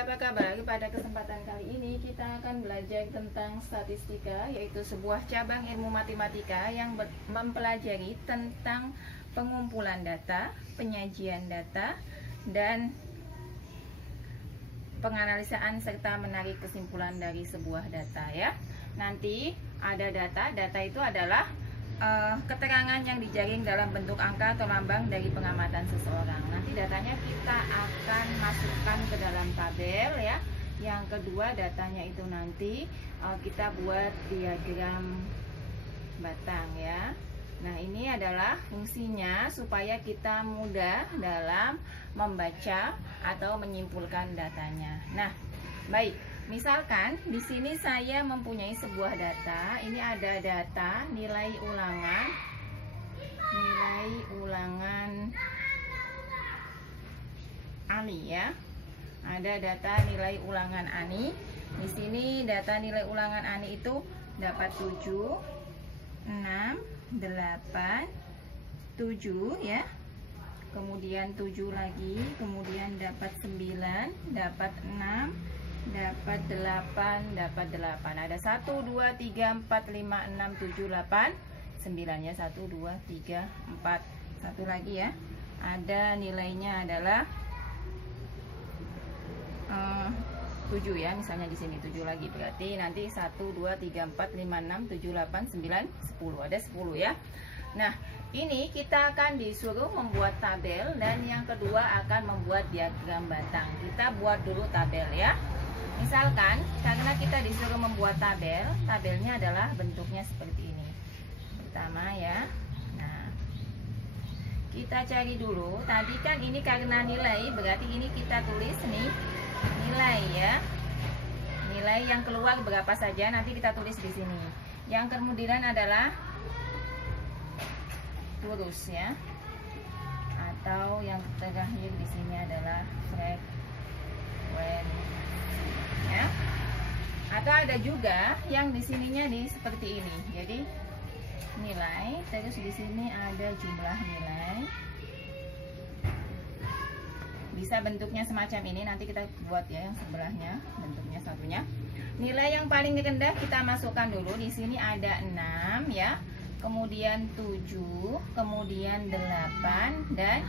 apa kabar? Pada kesempatan kali ini kita akan belajar tentang statistika, yaitu sebuah cabang ilmu matematika yang mempelajari tentang pengumpulan data, penyajian data, dan penganalisaan serta menarik kesimpulan dari sebuah data ya. Nanti ada data itu adalah keterangan yang dijaring dalam bentuk angka atau lambang dari pengamatan seseorang. Nanti datanya kita akan masukkan ke dalam tabel ya. Yang kedua, datanya itu nanti kita buat diagram batang ya. Nah, ini adalah fungsinya supaya kita mudah dalam membaca atau menyimpulkan datanya. Nah, baik. Misalkan di sini saya mempunyai sebuah data. Ini ada data nilai ulangan Ani ya. Ada data nilai ulangan Ani. Di sini data nilai ulangan Ani itu dapat 7, 6, 8, 7 ya. Kemudian 7 lagi, kemudian dapat 9, dapat 6, dapat 8, dapat 8. Ada 1, 2, 3, 4, 5, 6, 7, 8, 9 ya. 1, 2, 3, 4. Satu lagi ya. Ada nilainya adalah 7 ya. Misalnya di sini 7 lagi. Berarti nanti 1, 2, 3, 4, 5, 6, 7, 8, 9, 10. Ada 10 ya. Nah, ini kita akan disuruh membuat tabel, dan yang kedua akan membuat diagram batang. Kita buat dulu tabel ya. Misalkan karena kita disuruh membuat tabel, tabelnya adalah bentuknya seperti ini. Pertama ya. Nah, kita cari dulu. Tadi kan ini karena nilai, berarti ini kita tulis nih nilai ya. Nilai yang keluar berapa saja nanti kita tulis di sini. Yang kemudian adalah turus ya. Atau yang terakhir di sini adalah frekuensi. Ya. Atau ada juga yang di sininya nih seperti ini. Jadi nilai, terus di sini ada jumlah nilai. Bisa bentuknya semacam ini. Nanti kita buat ya yang sebelahnya, bentuknya satunya. Nilai yang paling rendah kita masukkan dulu. Di sini ada 6 ya. Kemudian 7, kemudian 8 dan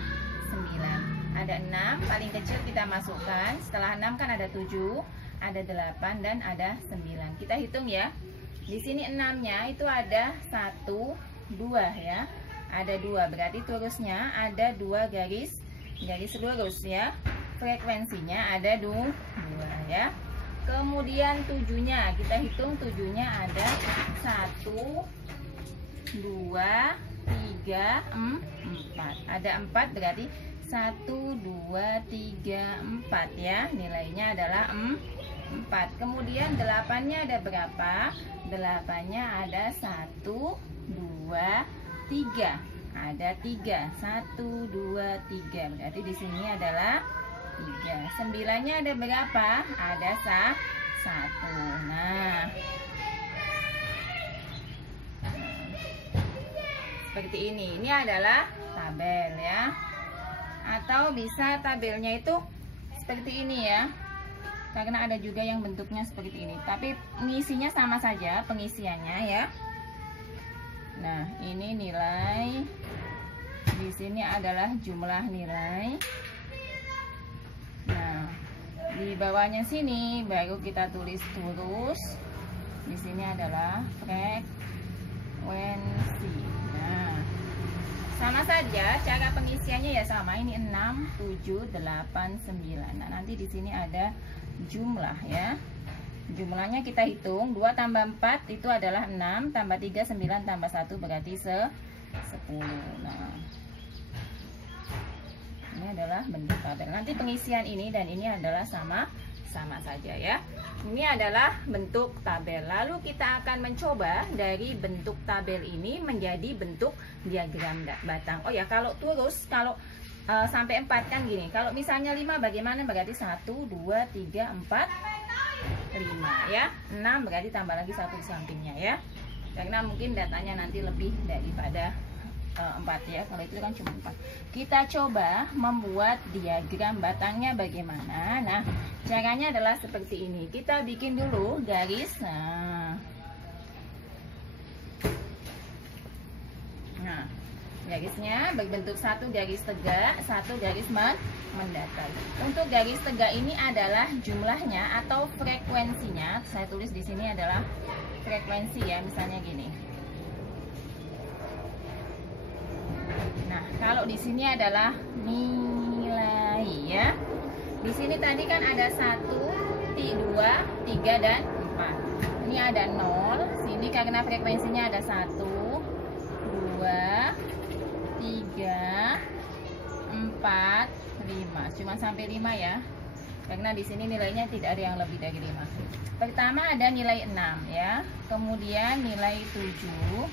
9. Ada 6 paling kecil kita masukkan. Setelah 6 kan ada 7, ada 8 dan ada 9. Kita hitung ya. Di sini 6-nya itu ada 1, 2 ya. Ada 2, berarti turusnya ada 2 garis lurus ya. Frekuensinya ada 2 ya. Kemudian 7-nya, kita hitung 7-nya ada 1, 2, 3, 4. Ada 4 berarti 1, 2, 3, 4 ya. Nilainya adalah 4. Kemudian 8-nya ada berapa? 8-nya ada 1, 2, 3. Ada 3. 1, 2, 3. Berarti di sini adalah 3. 9-nya ada berapa? Ada 1. Nah, seperti ini. Ini adalah tabel ya. Atau bisa tabelnya itu seperti ini ya. Karena ada juga yang bentuknya seperti ini. Tapi pengisinya sama saja, pengisiannya ya. Nah, ini nilai. Di sini adalah jumlah nilai. Nah, di bawahnya sini baru kita tulis turus. Di sini adalah frekuensi. Nah, sama saja cara pengisiannya ya sama. Ini 6, 7, 8, 9. Nah, nanti di sini ada jumlah ya. Jumlahnya kita hitung. 2 tambah 4 itu adalah 6, tambah 3, 9, tambah 1 berarti 10. Nah, ini adalah bentuk tabel. Nanti pengisian ini dan ini adalah sama saja ya. Ini adalah bentuk tabel. Lalu kita akan mencoba dari bentuk tabel ini menjadi bentuk diagram batang. Oh ya, kalau turus, kalau sampai 4 kan gini. Kalau misalnya 5 bagaimana? Berarti 1, 2, 3, 4, 5 ya. 6 berarti tambah lagi 1 di sampingnya ya. Karena mungkin datanya nanti lebih daripada 4 ya. Kalau itu kan cuma 4. Kita coba membuat diagram batangnya bagaimana. Nah, caranya adalah seperti ini. Kita bikin dulu garis. Nah, garisnya berbentuk satu garis tegak, satu garis mendatar. Untuk garis tegak ini adalah jumlahnya atau frekuensinya. Saya tulis di sini adalah frekuensi ya, misalnya gini. Nah, kalau di sini adalah nilai ya. Di sini tadi kan ada 1, 2, 3 dan 4. Ini ada 0. Sini karena frekuensinya ada 1, 2, 3, 4, 5. Cuma sampai 5 ya. Karena di sini nilainya tidak ada yang lebih dari 5. Pertama ada nilai 6 ya. Kemudian nilai 7,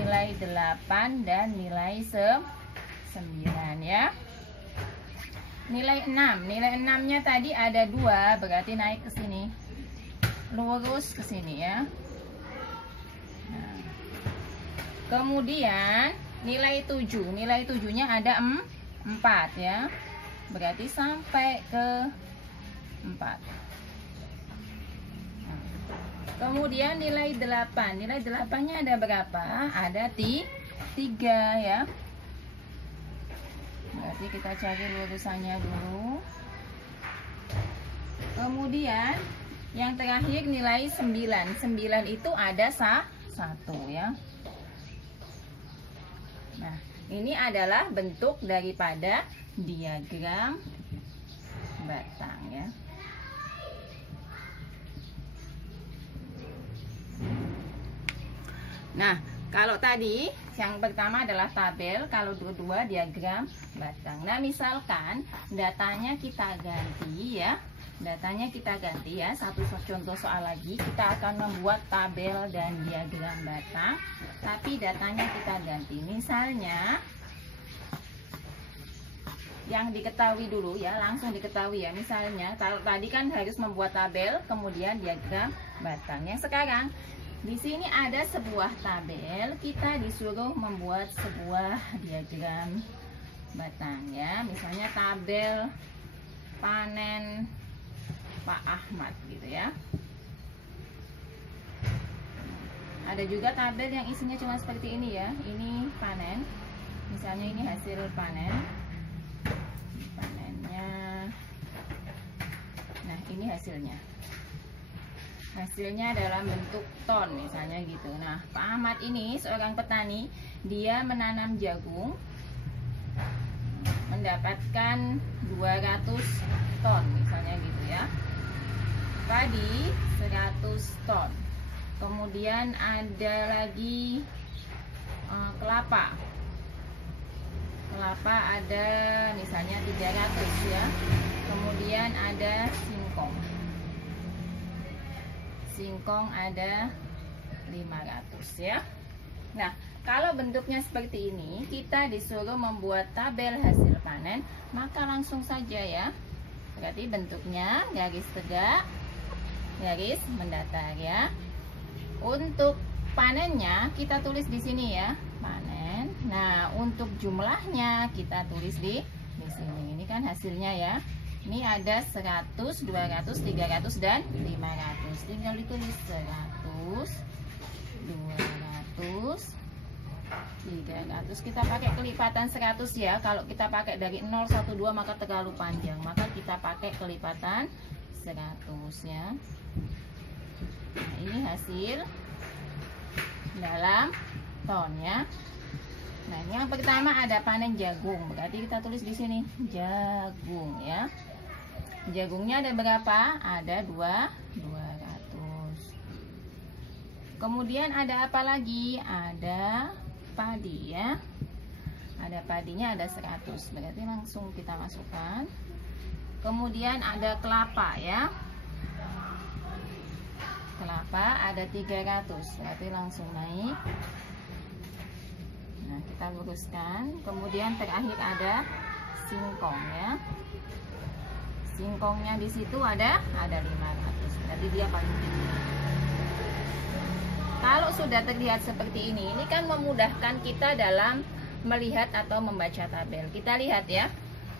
nilai 8 dan nilai 9 ya. Nilai 6. Nilai 6-nya tadi ada 2, berarti naik ke sini. Lurus ke sini ya. Nah. Kemudian nilai 7. Nilai 7-nya ada 4 ya. Berarti sampai ke 4. Kemudian nilai 8. Nilai 8-nya ada berapa? Ada 3 ya. Berarti kita cari lurusannya dulu. Kemudian yang terakhir nilai 9. 9 itu ada 1 ya. Nah, ini adalah bentuk daripada diagram batang ya. Nah, kalau tadi yang pertama adalah tabel, kalau kedua diagram batang. Nah, misalkan datanya kita ganti ya. Datanya kita ganti ya. Satu contoh soal lagi, kita akan membuat tabel dan diagram batang, tapi datanya kita ganti. Misalnya yang diketahui dulu ya, langsung diketahui ya. Misalnya kalau tadi kan harus membuat tabel kemudian diagram batang. Yang sekarang di sini ada sebuah tabel, kita disuruh membuat sebuah diagram batang ya. Misalnya tabel panen Pak Ahmad gitu ya. Ada juga tabel yang isinya cuma seperti ini ya. Ini panen. Misalnya ini hasil panen. Panennya. Nah, ini hasilnya. Hasilnya dalam bentuk ton misalnya gitu. Nah, Pak Ahmad ini seorang petani, dia menanam jagung, mendapatkan 200 ton misalnya gitu ya. Padi 100 ton. Kemudian ada lagi kelapa. Kelapa ada misalnya 300 ya. Kemudian ada singkong. Singkong ada 500 ya. Nah, kalau bentuknya seperti ini, kita disuruh membuat tabel hasil panen, maka langsung saja ya. Berarti bentuknya garis tegak, garis mendatar ya. Untuk panennya kita tulis di sini ya, panen. Nah, untuk jumlahnya kita tulis di sini. Ini kan hasilnya ya. Ini ada 100, 200, 300 dan 500. Tinggal ditulis 100, 200, 300. Kita pakai kelipatan 100 ya. Kalau kita pakai dari 0, 1, 2 maka terlalu panjang. Maka kita pakai kelipatan 100 ya. Nah, ini hasil dalam ton ya. Nah, ini yang pertama ada panen jagung. Berarti kita tulis di sini jagung ya. Jagungnya ada berapa? Ada 200. Kemudian ada apa lagi? Ada padi ya. Ada padinya ada 100. Berarti langsung kita masukkan. Kemudian ada kelapa ya. Kelapa ada 300. Berarti langsung naik. Nah, kita luruskan. Kemudian terakhir ada singkong ya. Singkongnya di situ ada 500. Berarti dia paling tinggi. Kalau sudah terlihat seperti ini kan memudahkan kita dalam melihat atau membaca tabel. Kita lihat ya.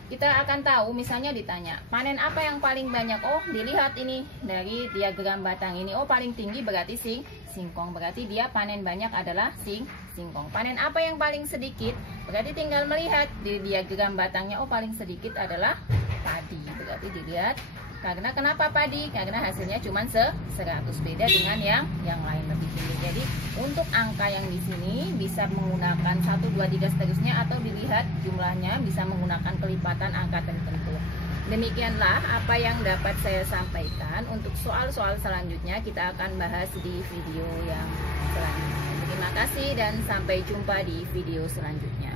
Kita akan tahu, misalnya ditanya, panen apa yang paling banyak? Oh, dilihat ini dari diagram batang ini. Oh, paling tinggi berarti singkong. Berarti dia panen banyak adalah singkong. Panen apa yang paling sedikit? Berarti tinggal melihat di diagram batangnya. Oh, paling sedikit adalah padi. Berarti dilihat. Karena kenapa padi? Karena hasilnya cuma 100, beda dengan yang lain lebih tinggi. Jadi untuk angka yang di sini bisa menggunakan 1, 2, 3 seterusnya, atau dilihat jumlahnya bisa menggunakan kelipatan angka tertentu. Demikianlah apa yang dapat saya sampaikan. Untuk soal-soal selanjutnya kita akan bahas di video yang selanjutnya. Terima kasih dan sampai jumpa di video selanjutnya.